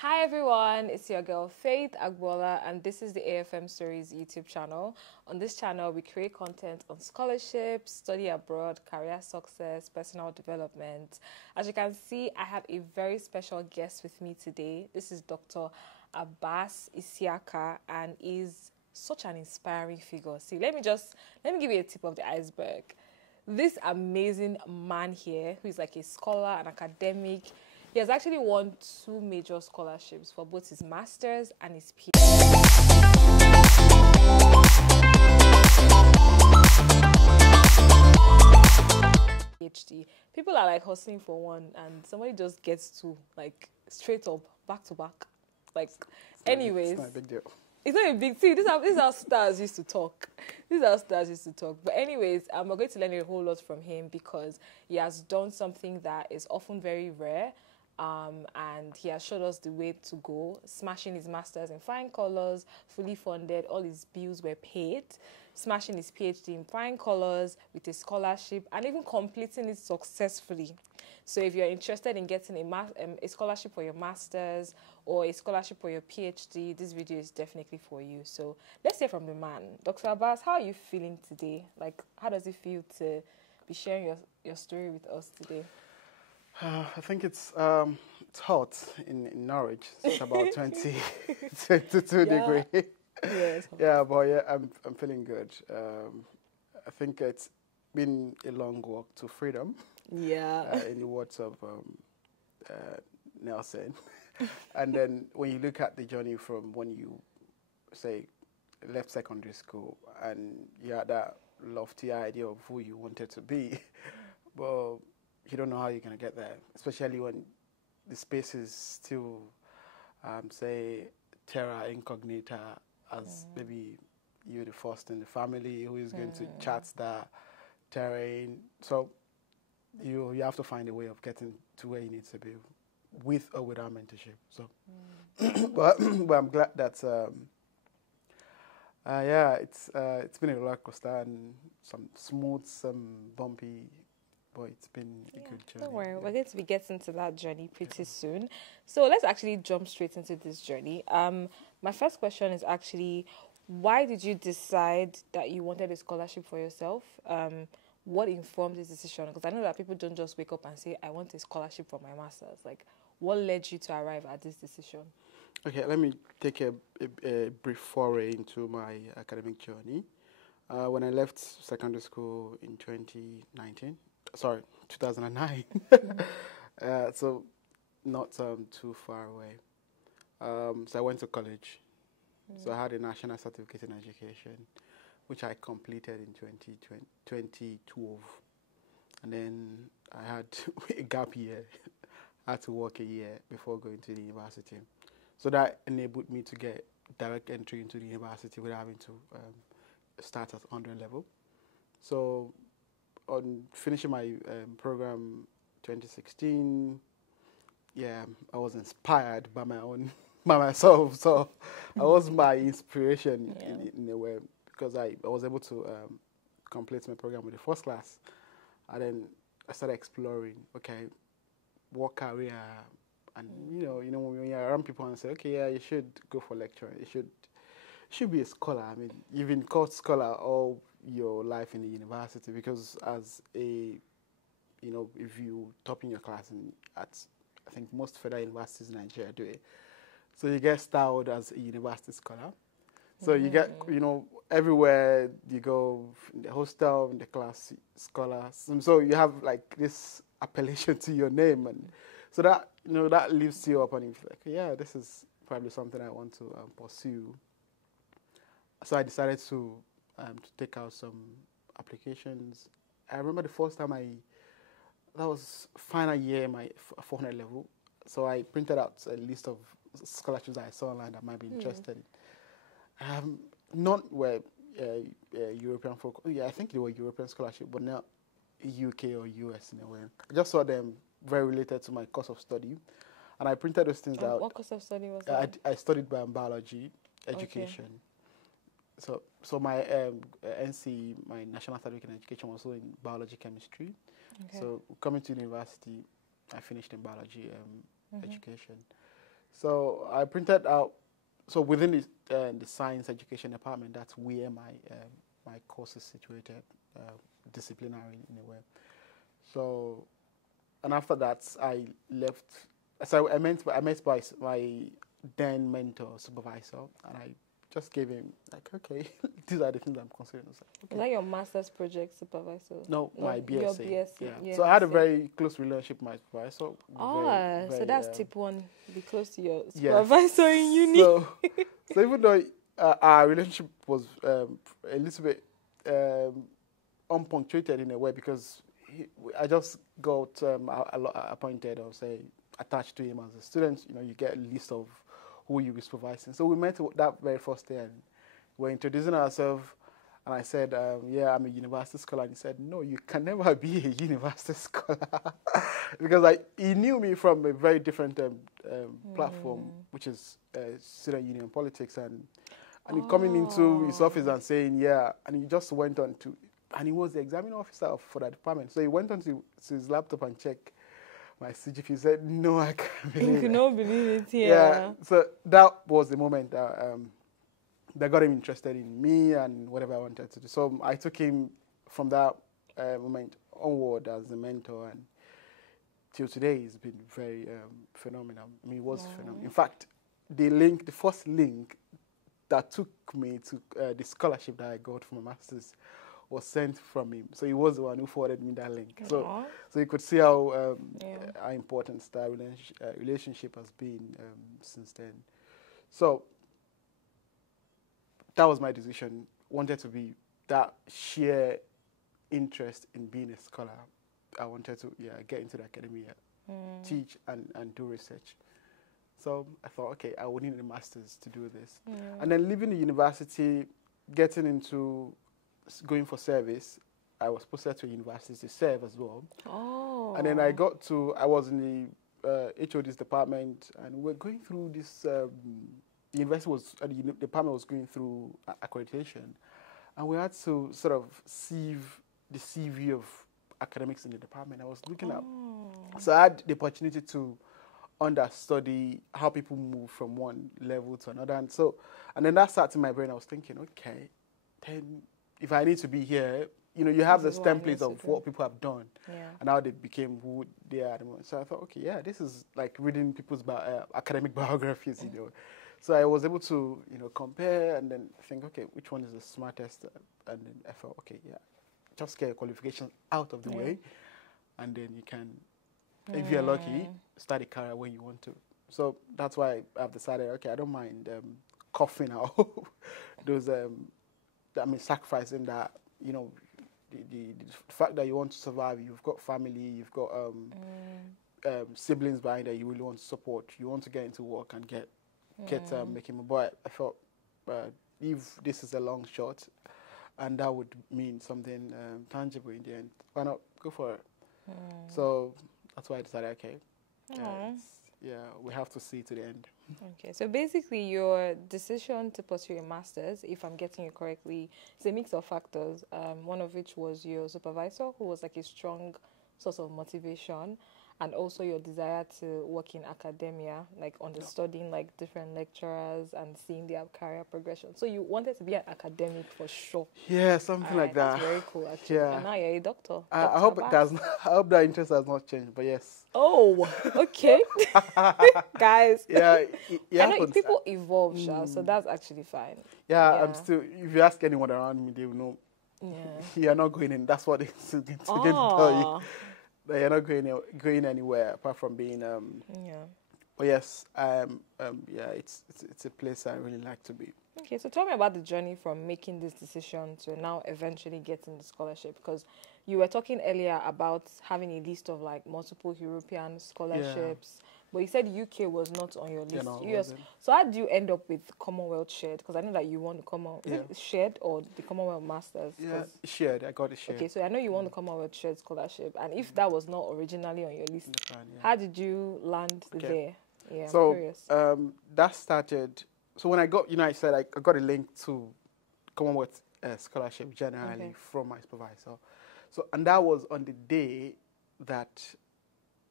Hi everyone, it's your girl Faith Agbola and this is the AFM Stories YouTube channel. On this channel, we create content on scholarships, study abroad, career success, personal development. As you can see, I have a very special guest with me today. This is Dr. Abbas Isiaka and is such an inspiring figure. See, let me give you a tip of the iceberg. This amazing man here, who is like a scholar, an academic, he has actually won 2 major scholarships for both his master's and his PhD. People are like hustling for one, and somebody just gets 2, like straight up, back to back. Like, anyways, it's not a big deal. It's not a big deal. This is how stars used to talk. But anyways, we're going to learn a whole lot from him because he has done something that is often very rare. And he has showed us the way to go, smashing his master's in fine colors, fully funded, all his bills were paid, smashing his PhD in fine colors with a scholarship, and even completing it successfully. So if you're interested in getting a scholarship for your master's or a scholarship for your PhD, this video is definitely for you. So let's hear from the man. Dr. Abbas, how are you feeling today? Like, how does it feel to be sharing your story with us today? I think it's hot in Norwich. It's about 22 degrees. Yeah, but yeah, I'm feeling good. I think it's been a long walk to freedom. Yeah. In the words of Nelson. And then when you look at the journey from when you say left secondary school and you had that lofty idea of who you wanted to be, well, you don't know how you're going to get there, especially when the space is still, say, terra incognita, as maybe you're the first in the family who is going to chart that terrain. So you have to find a way of getting to where you need to be, with or without mentorship. So, but I'm glad that, it's been a roller coaster and some smooth, some bumpy. But it's been a good journey. Don't worry, we're going to be getting to that journey pretty soon. So let's actually jump straight into this journey. My first question is actually, why did you decide that you wanted a scholarship for yourself? What informed this decision? Because I know that people don't just wake up and say, I want a scholarship for my master's. Like, what led you to arrive at this decision? Okay, let me take a brief foray into my academic journey. When I left secondary school in 2009, so not too far away. So I went to college. So I had a national certificate in education, which I completed in 2012. And then I had a gap year. I had to work a year before going to the university. So that enabled me to get direct entry into the university without having to start at 100 level. So on finishing my program 2016, I was inspired by myself. So I was my inspiration in a way, because I was able to complete my program with the first class. And then I started exploring, okay, what career, and when you're around people and say, okay, yeah, you should go for lecturing, you should be a scholar. I mean, you've been called scholar all your life in the university, because as a, if you top in your class, and I think most federal universities in Nigeria do it, so you get styled as a university scholar. So you get, everywhere you go, in the hostel, in the class, scholars. So you have like this appellation to your name, and so that that lifts you up, and you feel like, yeah, this is probably something I want to pursue. So I decided to take out some applications. I remember the first time that was final year, my 400 level. So I printed out a list of scholarships I saw online that might be interested in. None were European folk. Yeah, I think they were European scholarship, but not UK or US in a way. I just saw them very related to my course of study, and I printed those things out. What course of study was that? I studied biology education. Okay. So my NC, my national certificate in education, was also in biology chemistry. Okay. So coming to university, I finished in biology education. So I printed out. So within the science education department, that's where my course is situated, disciplinary in a way. So, and after that, I left. So I met my then mentor, supervisor, and I just gave him like, okay, these are the things I'm considering. I was like, okay. Is that your master's project supervisor? No, my BSc. Your BSc. Yeah. Yeah. So I had a very close relationship with my supervisor. So that's tip one. Be close to your Yes. supervisor in uni. So even though our relationship was a little bit unpunctuated in a way, because I just got appointed, or say attached to him as a student. You know, you get a list of who you'll be supervising. So we met that very first day, and we're introducing ourselves. And I said, yeah, I'm a university scholar. And he said, no, you can never be a university scholar. Because he knew me from a very different platform, which is student union politics. And he coming into his office and saying, yeah, and he just went on to, and he was the examining officer for that department. So he went on to his laptop and checked my CGP. He said, no, I can't believe it. You cannot believe it, Yeah. So that was the moment that got him interested in me and whatever I wanted to do. So I took him from that moment onward as a mentor, and till today he's been very phenomenal. I mean, he was phenomenal. In fact, the first link that took me to the scholarship that I got for my master's was sent from him. So he was the one who forwarded me that link. So you could see how important that relationship has been since then. So that was my decision. Wanted to be that sheer interest in being a scholar. I wanted to get into the academia, teach and do research. So I thought, okay, I would need a master's to do this. And then leaving the university, getting into going for service, I was posted to a university to serve as well. And then I was in the HOD's department, and we were going through this, the department was going through accreditation, and we had to sort of sieve the CV of academics in the department. I was looking at, so I had the opportunity to understudy how people move from one level to another, and then that sat in my brain. I was thinking, okay, then if I need to be here, you have this template of what people have done and how they became who they are at the moment. So I thought, okay, this is like reading people's academic biographies, So I was able to, compare and then think, okay, which one is the smartest? And then I thought, okay, just get a qualification out of the way, and then you can, if you're lucky, start a career when you want to. So that's why I've decided, okay, I don't mind coughing out those, sacrificing that, the fact that you want to survive, you've got family, you've got siblings behind that you really want to support, you want to get into work and get making more. But I thought if this is a long shot and that would mean something tangible in the end, why not go for it? So that's why I decided, okay, we have to see to the end. Okay, so basically your decision to pursue your master's, if I'm getting it correctly, is a mix of factors, one of which was your supervisor, who was like a strong source of motivation, and also your desire to work in academia, like understudying like different lecturers and seeing their career progression. So you wanted to be an academic for sure. Yeah, something like that. That's very cool, actually. Yeah. And now you're a doctor. I hope it does. I hope that interest has not changed, but yes. Oh, okay. Guys. Yeah, I know people evolve, so that's actually fine. Yeah, I'm still, if you ask anyone around me, they will know. Yeah. You're not going in. That's what they're going to tell you. You're not going anywhere apart from being But yes, it's a place I really like to be. Okay, so tell me about the journey from making this decision to now eventually getting the scholarship, because you were talking earlier about having a list of like multiple European scholarships, but you said UK was not on your list. US. So how do you end up with Commonwealth shared? Because I know that you want the Commonwealth. Is it shared or the Commonwealth Masters? Yeah, shared. I got it shared. Okay, so I know you want the Commonwealth shared scholarship, and if that was not originally on your list, how did you land there? Yeah, so, I'm curious. That started. So when I got, I said I got a link to Commonwealth scholarship generally from my supervisor. So, and that was on the day that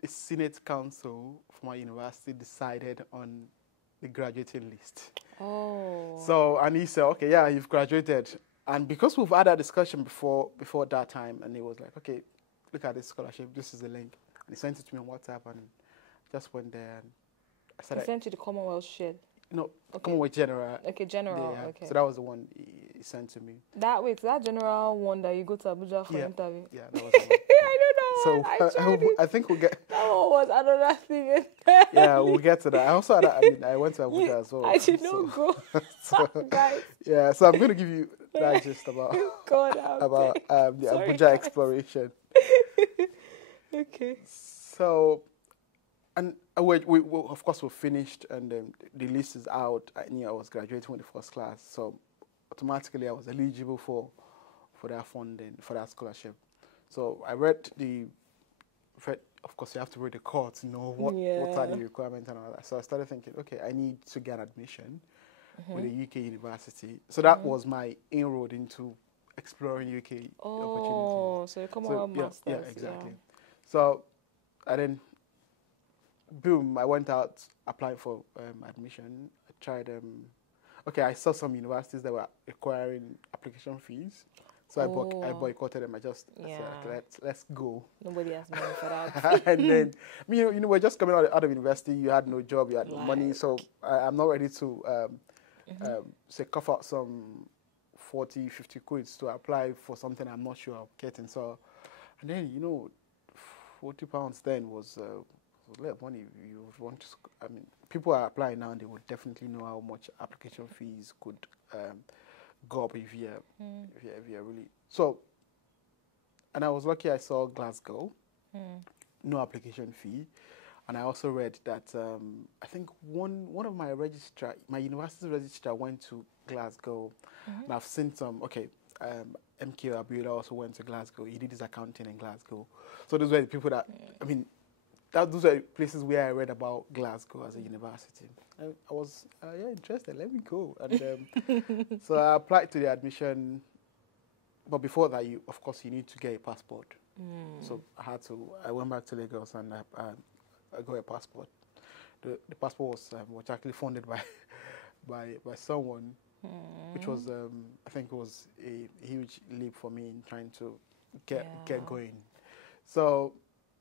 the Senate Council for my university decided on the graduating list. Oh. So, and he said, okay, yeah, you've graduated. And because we've had a discussion before that time, and he was like, okay, look at this scholarship, this is the link. And he sent it to me on WhatsApp, and just went there, and I said, He sent you the Commonwealth shit. no, Okay. Commonwealth General. Okay, general. Yeah, Okay. so that was the one he sent to me. That general one that you go to Abuja for interview. Yeah, that was the one. I don't know. So I think we'll get. That one was another thing. Yeah, we'll get to that. I also had, I went to Abuja as well. I did not go. Guys. Yeah, so I'm going to give you that gist about God, the Sorry, Abuja guys. exploration. Okay. So, and we of course we finished, and the list is out. I knew I was graduating with the first class, so automatically I was eligible for that funding, for that scholarship. So I of course you have to read the course to know what are the requirements and all that. So I started thinking, okay, I need to get admission with a UK university. So that was my inroad into exploring UK opportunities. Oh, so you come on masters. Yeah, exactly. So I then, boom, I went out, applied for admission. I tried, I saw some universities that were requiring application fees. So I boycotted them. I said, okay, let's go. Nobody has money for that. And then, we're just coming out of university. You had no job, you had no money. So I'm not ready to, say, cough out some 40, 50 quids to apply for something I'm not sure I'm getting. So, and then, £40 then was a lot of money. You would want to, people are applying now and they would definitely know how much application fees could go up if you're really. So, and I was lucky I saw Glasgow, no application fee. And I also read that I think one of my university registrar went to Glasgow. And I've seen some, MK Abiola also went to Glasgow. He did his accounting in Glasgow. So those were the people that, those are places where I read about Glasgow as a university. I was interested. Let me go. And so I applied to the admission. But before that, you need to get a passport. So I went back to Lagos and I got a passport. The passport was actually funded by someone, which was I think it was a huge leap for me in trying to get going. So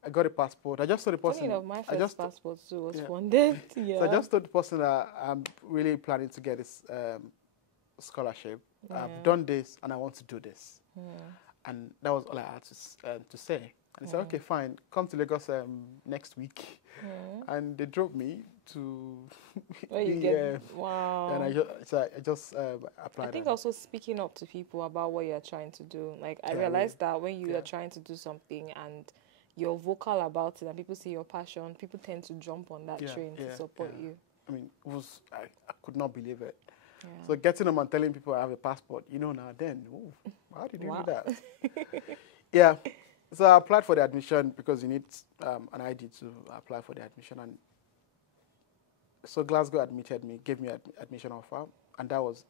I got a passport. I just told the person. My first passport too was funded. Yeah. So I just told the person that I'm really planning to get this scholarship. I've done this and I want to do this. And that was all I had to say. And I said, okay, fine, come to Lagos next week. And they drove me to wow. And I just applied. I think also speaking up to people about what you're trying to do. Like I realized that when you are trying to do something and you're vocal about it and people see your passion, people tend to jump on that train to support you. I could not believe it. Yeah. So getting them and telling people I have a passport, now then, how did you do that? Yeah. So I applied for the admission because you need an ID to apply for the admission. And so Glasgow admitted me, gave me an admission offer. And that was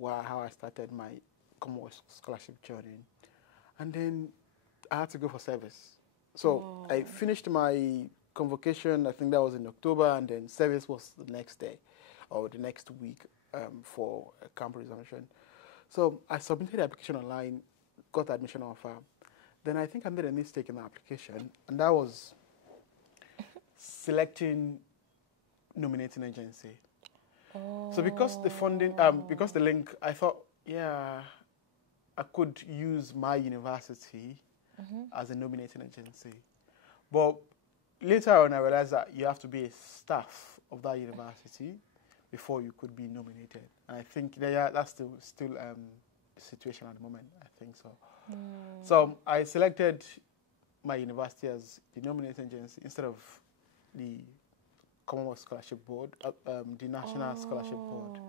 how I started my Commonwealth scholarship journey. And then I had to go for service. So I finished my convocation, I think that was in October, and then service was the next day or the next week for a camp resumption. So I submitted the application online, got the admission offer. Then I think I made a mistake in the application, and that was selecting nominating agency. So because the funding, because the link, I thought, I could use my university as a nominating agency. But later on, I realized that you have to be a staff of that university before you could be nominated. And I think that's still the situation at the moment. I think so. So I selected my university as the nominating agency instead of the Commonwealth Scholarship Board, the National Scholarship Board.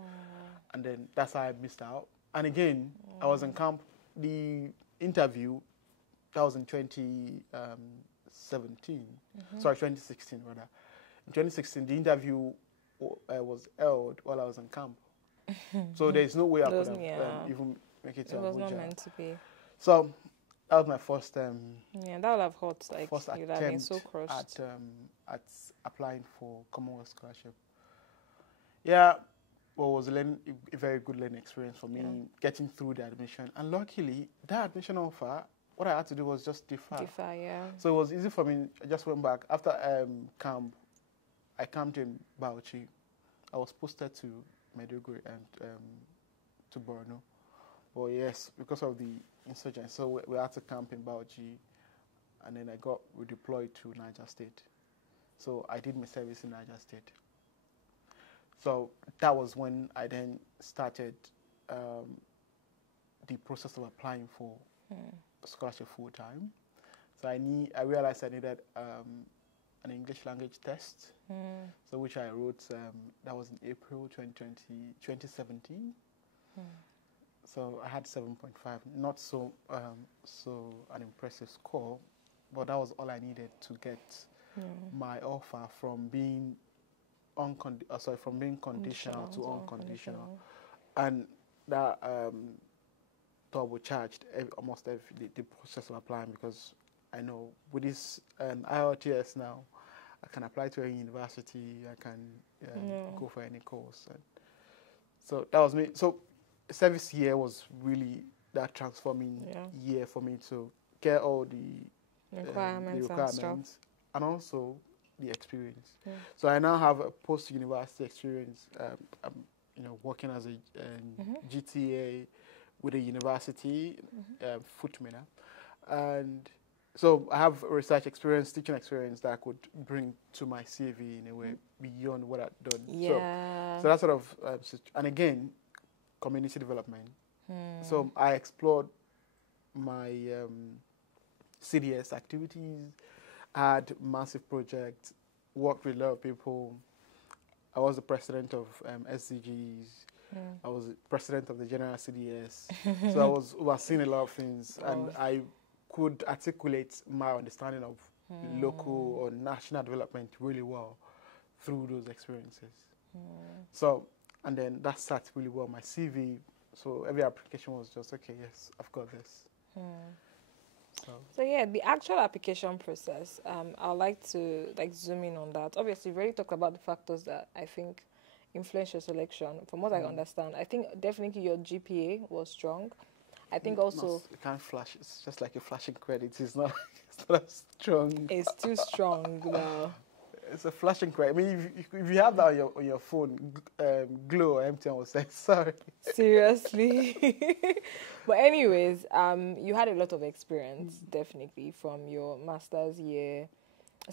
And then that's how I missed out. And again, I was in camp. The interview, that was in 2017. Sorry, 2016 rather. In 2016, the interview was held while I was in camp. So there's no way I could have even make it to Abuja. It was not meant to be. So that was my first Yeah, that would have hurt. Like, first you'd have been so attempt crushed. at applying for Commonwealth scholarship. Yeah, well, it was a very good learning experience for me, Yeah. getting through the admission. And luckily, that admission offer, what I had to do was just defer. Defer, yeah. So it was easy for me. I just went back. After camp, I camped in Bauchi. I was posted to Maiduguri and to Borno. But yes, because of the insurgents, so we had to camp in Bauchi, and then I got redeployed to Niger State. So I did my service in Niger State. So that was when I then started the process of applying for scholarship full time. So I realized I needed an English language test, so which I wrote. That was in April 2017. So I had 7.5, not so an impressive score, but that was all I needed to get my offer from being conditional to unconditional, and that turbocharged the process of applying, because I know with this IELTS now, I can apply to any university, I can go for any course, and so that was me. So service year was really that transforming year for me to get all the requirements and also the experience. So I now have a post-university experience. I'm, working as a GTA with a university, Footmina, and so I have research experience, teaching experience that I could bring to my CV in a way beyond what I've done. Yeah. So that sort of, and again, community development. So I explored my CDS activities, had massive projects, worked with a lot of people. I was the president of SDGs. I was the president of the General CDS. So I was overseeing a lot of things, and I could articulate my understanding of local or national development really well through those experiences. So, and then that sat really well on my CV. So every application was just, okay, yes, I've got this. So yeah, the actual application process, I'd like to zoom in on that. Obviously, we already talked about the factors that I think influence your selection. From what I understand, I think definitely your GPA was strong. I think also you can't flash. It's just like a flashing credit. It's not as strong. It's too strong now. It's a flashing credit. I mean, if you have that on your phone, Glow or MTN will say sorry. Seriously. But anyways, you had a lot of experience, definitely, from your master's year.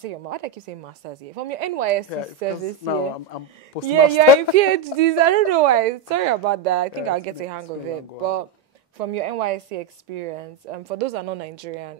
Why do I keep saying master's year? From your NYSC service year. No, I'm postmaster. Yeah, you're in PhDs. I don't know why. Sorry about that. I think I'll get a hang of it. But from your NYSC experience, for those who are not Nigerian,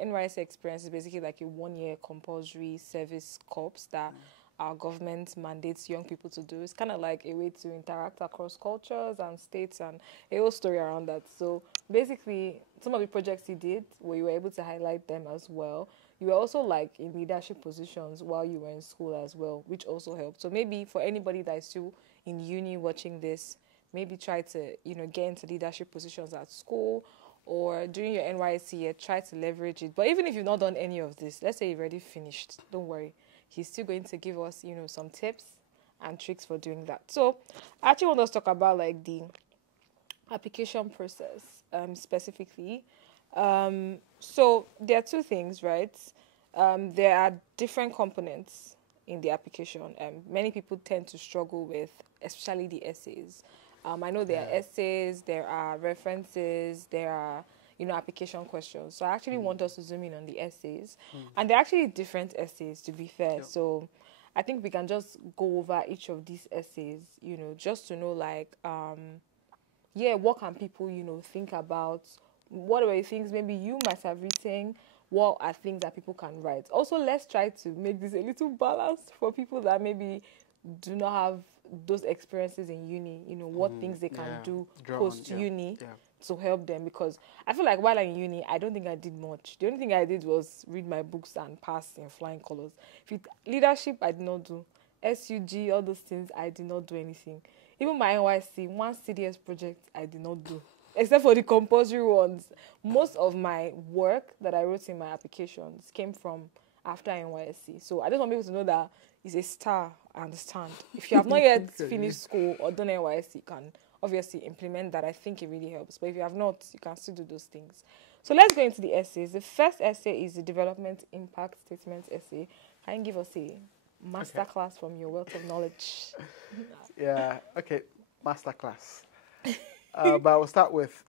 NYSC experience is basically like a 1-year compulsory service corps that our government mandates young people to do. It's kind of like a way to interact across cultures and states, and a whole story around that. So basically, some of the projects you did, where you were able to highlight them as well. You were also like in leadership positions while you were in school as well, which also helped. So maybe for anybody that is still in uni watching this, maybe try to, get into leadership positions at school or during your NYSC year, try to leverage it. But even if you've not done any of this, let's say you've already finished, don't worry. He's still going to give us, some tips and tricks for doing that. So I actually want us to talk about like the application process specifically. So there are two things, right? There are different components in the application. Many people tend to struggle with, especially the essays. I know there are essays, there are references, there are, application questions. So I actually want us to zoom in on the essays. And they're actually different essays, to be fair. Yep. So I think we can just go over each of these essays, just to know, like, what can people, think about? What are the things maybe you might have written? What are things that people can write? Also, let's try to make this a little balanced for people that maybe do not have those experiences in uni, what things they can do post-uni to help them. Because I feel like while I'm in uni, I don't think I did much. The only thing I did was read my books and pass in flying colors. Leadership, I did not do. SUG, all those things, I did not do anything. Even my NYC, one CDS project, I did not do. except for the compulsory ones. Most of my work that I wrote in my applications came from after NYSC. So I just want people to know that it's a star, I understand. If you have not yet finished school or done NYSC, you can obviously implement that. I think it really helps. But if you have not, you can still do those things. So let's go into the essays. The first essay is the development impact statement essay. Can you give us a masterclass from your wealth of knowledge? Yeah, okay, masterclass. But I will start with